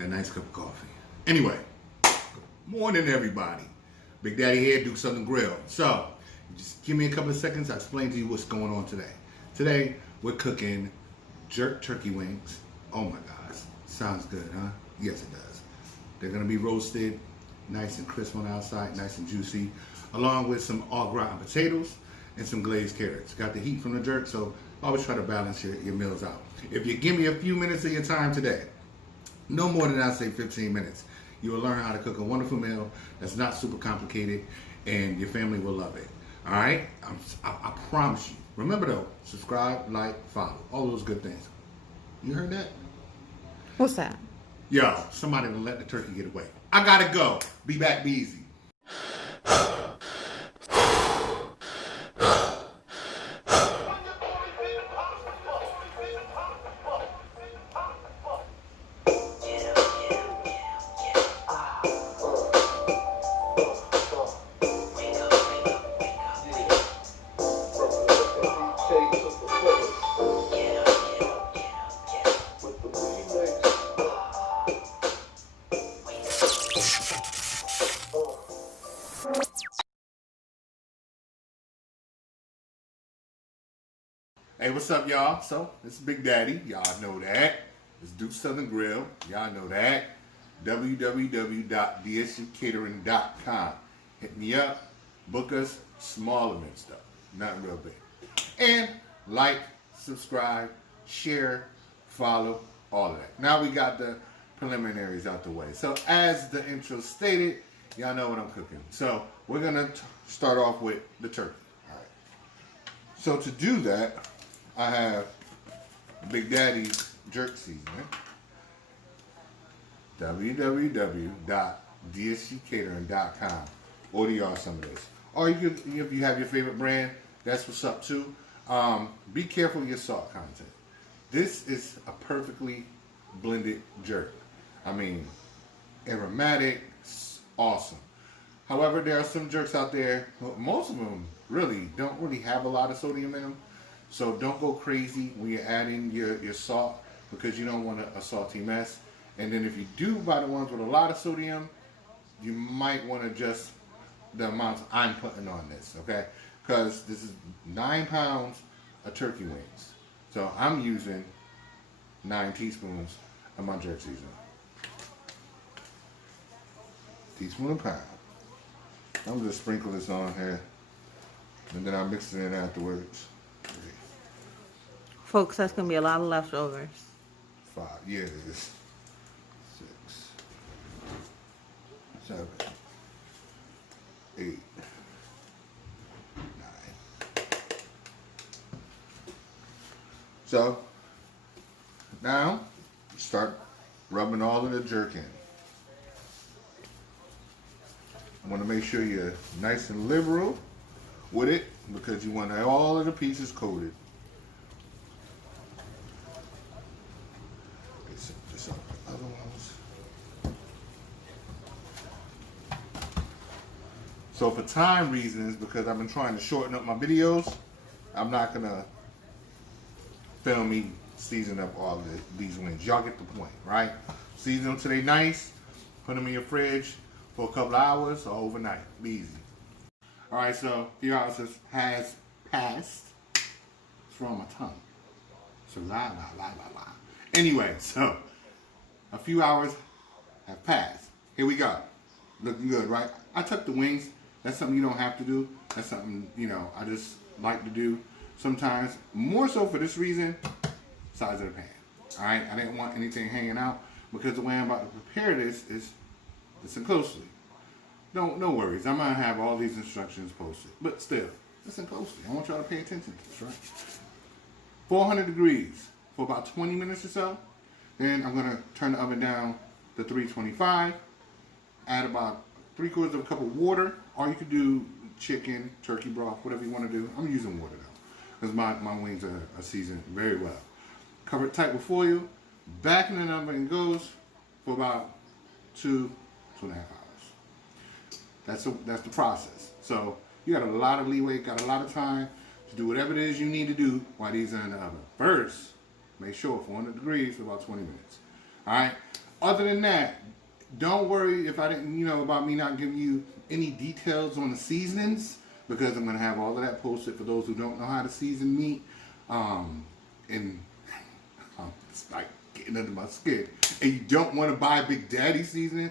that nice cup of coffee. Anyway, good morning everybody. Big Daddy here, Duke Southern Grill. So, just give me a couple of seconds, I'll explain to you what's going on today. Today, we're cooking jerk turkey wings. Oh my gosh, sounds good, huh? Yes, it does. They're gonna be roasted, nice and crisp on the outside, nice and juicy, along with some Au Gratin potatoes and some glazed carrots. Got the heat from the jerk, so always try to balance your meals out. If you give me a few minutes of your time today, no more than I say 15 minutes, you will learn how to cook a wonderful meal that's not super complicated, and your family will love it. All right? I promise you. Remember though, subscribe, like, follow, all those good things. You heard that? What's that? Yo, somebody will let the turkey get away. I gotta go. Be back, be easy. Hey, what's up, y'all? So, this is Big Daddy. Y'all know that. It's Duke Southern Grill. Y'all know that. www.dscatering.com. Hit me up. Book us. Small event stuff. Not real big. And like, subscribe, share, follow, all of that. Now we got the preliminaries out the way. So, as the intro stated, y'all know what I'm cooking. So, we're going to start off with the turkey. All right. So, to do that, I have Big Daddy's jerk seasoning. www.dscatering.com. Order y'all some of this. Or you could, if you have your favorite brand, that's what's up too. Be careful with your salt content. This is a perfectly blended jerk. I mean, aromatic, awesome. However, there are some jerks out there, most of them don't really have a lot of sodium in them. So don't go crazy when you're adding your salt, because you don't want a salty mess. And then if you do buy the ones with a lot of sodium, you might want to adjust the amounts I'm putting on this, okay? Because this is 9 pounds of turkey wings. So I'm using 9 teaspoons of my jerk seasoning. Teaspoon a pound. I'm just sprinkle this on here, and then I'll mix it in afterwards. Folks, that's going to be a lot of leftovers. 5, yeah, it is. 6, 7, 8, 9. So, now, start rubbing all of the jerk in. I want to make sure you're nice and liberal with it, because you want all of the pieces coated. So for time reasons, because I've been trying to shorten up my videos, I'm not gonna film me season up all of these wings. Y'all get the point, right? Season them till they nice, put them in your fridge for a couple of hours or overnight. Be easy. All right, so 3 hours has passed. What's wrong with my tongue? So la. Anyway, so a few hours have passed. Here we go. Looking good, right? I took the wings. That's something you don't have to do. That's something, I just like to do sometimes. More so for this reason, size of the pan. All right? I didn't want anything hanging out, because the way I'm about to prepare this is listen closely. No worries. I'm going to have all these instructions posted. But still, listen closely. I want y'all to pay attention to this, right? 400 degrees for about 20 minutes or so. Then I'm going to turn the oven down to 325. Add about 3/4 of a cup of water, or you could do chicken, turkey broth, whatever you want to do. I'm using water though, because my wings are seasoned very well. Cover it tight with foil. Back in the oven it goes for about 2.5 hours. That's the process. So you got a lot of leeway, got a lot of time to do whatever it is you need to do while these are in the oven. First, make sure 400 degrees for about 20 minutes. All right. Other than that, don't worry if I didn't, about me not giving you any details on the seasonings, because I'm going to have all of that posted for those who don't know how to season meat. And it's like getting under my skin. And you don't want to buy Big Daddy seasoning,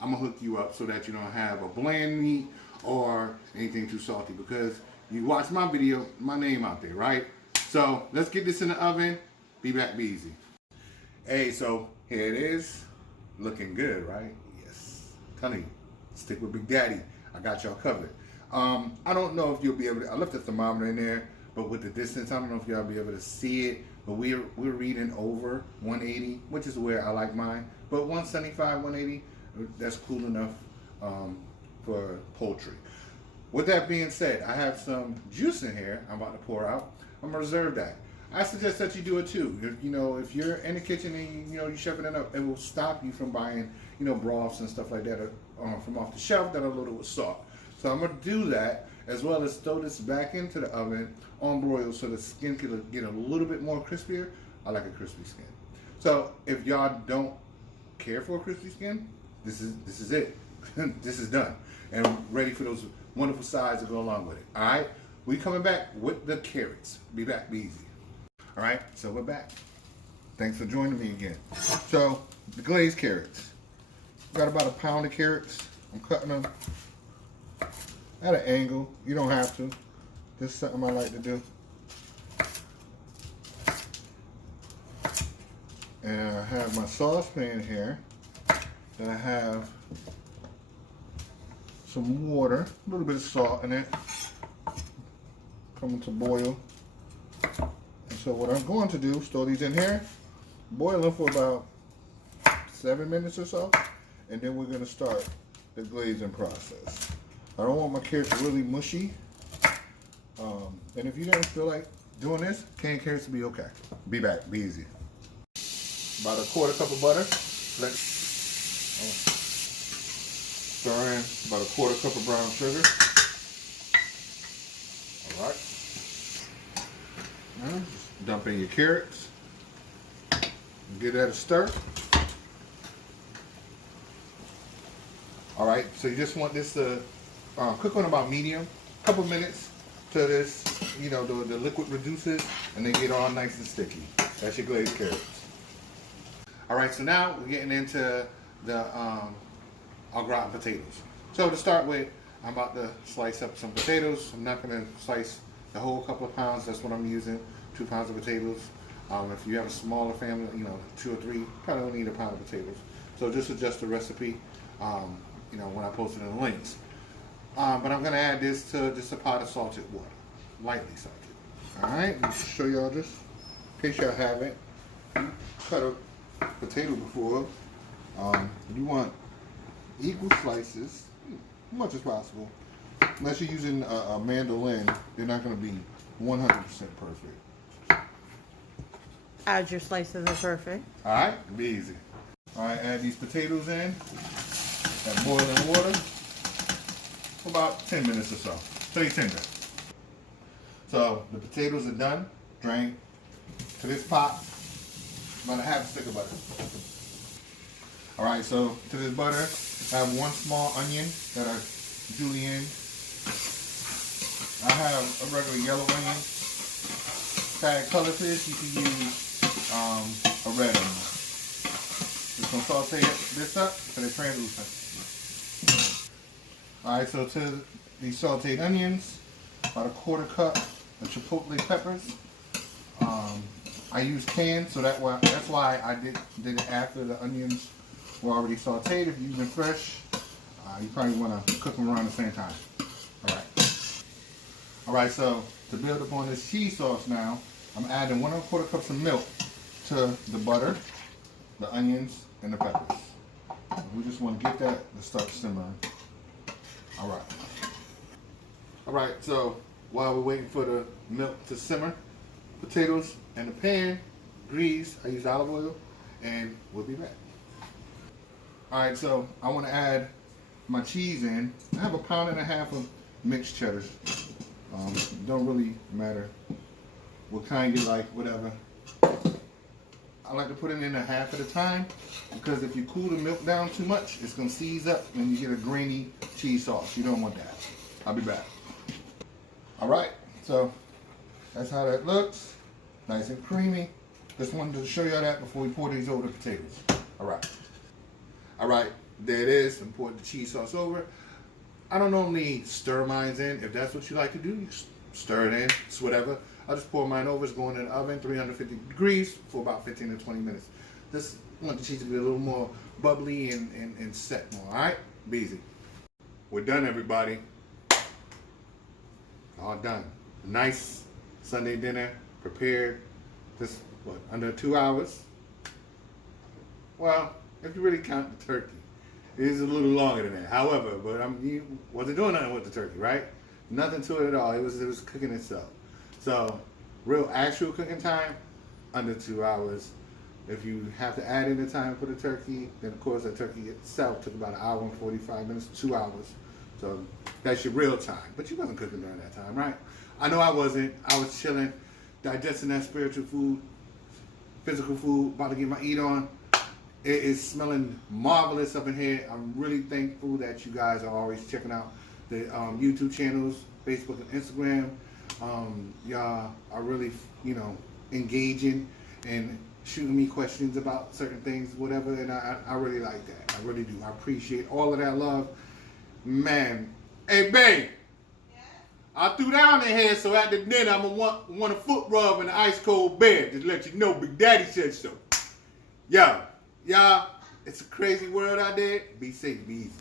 I'm going to hook you up so that you don't have a bland meat or anything too salty, because you watch my video, my name out there, right? So let's get this in the oven. Be back, be easy. Hey, so here it is. Looking good, right? Yes. Telling you, stick with Big Daddy. I got y'all covered. I don't know if you'll be able to, I left the thermometer in there, but with the distance, I don't know if y'all be able to see it, but we're reading over 180, which is where I like mine. But 175, 180, that's cool enough for poultry. With that being said, I have some juice in here I'm about to pour out. I'm gonna reserve that. I suggest that you do it too. If you're in the kitchen and you're chefing it up, it will stop you from buying, broths and stuff like that from off the shelf that are loaded with salt. So I'm gonna do that, as well as throw this back into the oven on broil so the skin can get a little bit more crispier. I like a crispy skin. So if y'all don't care for a crispy skin, this is it. This is done and ready for those wonderful sides to go along with it. All right, we coming back with the carrots. Be back, be easy. All right, so we're back. Thanks for joining me again. So the glazed carrots. Got about a pound of carrots. I'm cutting them at an angle. You don't have to. This is something I like to do. And I have my saucepan here. And I have some water, a little bit of salt in it, coming to boil. And so what I'm going to do is throw these in here, boil them for about 7 minutes or so, and then we're going to start the glazing process. I don't want my carrots really mushy. And if you don't feel like doing this, canned carrots will be okay. Be back, be easy. About a quarter cup of butter. Stir in about a quarter cup of brown sugar. All right. Now, just dump in your carrots. Give that a stir. All right, so you just want this to cook on about medium, a couple minutes till this, the liquid reduces and they get all nice and sticky. That's your glazed carrots. All right, so now we're getting into the Au Gratin potatoes. So to start with, I'm about to slice up some potatoes. I'm not going to slice the whole couple of pounds. That's what I'm using, 2 pounds of potatoes. If you have a smaller family, 2 or 3, probably don't need a pound of potatoes. So just adjust the recipe, when I post it in the links. But I'm going to add this to just a pot of salted water, lightly salted. All right, let me show y'all this, in case y'all haven't cut a potato before. You want equal slices, as much as possible. Unless you're using a mandolin, they're not going to be 100% perfect. Add your slices are perfect. All right, be easy. All right, add these potatoes in at boiling water for about 10 minutes or so. Say 10 minutes. So the potatoes are done. Drain to this pot. I'm gonna have a stick of butter. All right, so to this butter, I have 1 small onion that I julienne. I have a regular yellow onion. To add color to this, you can use a red onion. Just gonna saute this up so they're translucent. All right, so to these sauteed onions, about a quarter cup of chipotle peppers. I use canned, so that's why I did it after the onions were already sauteed. If you're using fresh, you probably want to cook them around the same time. All right, so to build upon this cheese sauce now, I'm adding 1 1/4 cups of milk to the butter, the onions, and the peppers. We just want to get that to start simmering. All right, so while we're waiting for the milk to simmer, potatoes in the pan, grease, I use olive oil, and we'll be back. All right, so I want to add my cheese in. I have 1.5 pounds of mixed cheddars. Don't really matter what kind you like, whatever. I like to put it in a half at a time because if you cool the milk down too much, it's gonna seize up and you get a grainy cheese sauce. You don't want that. I'll be back. All right, so that's how that looks. Nice and creamy. Just wanted to show you that before we pour these over the potatoes. All right, there it is. And pour the cheese sauce over. I don't normally stir mine in. If that's what you like to do, you stir it in. It's whatever. I'll just pour mine over. It's going in the oven, 350 degrees for about 15 to 20 minutes. Just want the cheese to be a little more bubbly and set more. All right, be easy. We're done, everybody. All done. Nice Sunday dinner prepared. Just what, under 2 hours? Well, if you really count the turkey, it is a little longer than that. However, but wasn't doing nothing with the turkey, right? Nothing to it at all. It was cooking itself. So, real actual cooking time, under 2 hours. If you have to add in the time for the turkey, then of course the turkey itself took about 1 hour and 45 minutes, 2 hours. So that's your real time. But you wasn't cooking during that time, right? I know I wasn't. I was chilling, digesting that spiritual food, physical food, about to get my eat on. It is smelling marvelous up in here. I'm really thankful that you guys are always checking out the YouTube channels, Facebook and Instagram. Y'all are really, engaging and shooting me questions about certain things, whatever, and I really like that. I really do. I appreciate all of that love. Man, hey, babe. Yeah? I threw down in here, so at the dinner, I'm going to want a foot rub in an ice cold bed. Just let you know, Big Daddy said so. Yo, y'all, it's a crazy world out there. Be safe, be easy.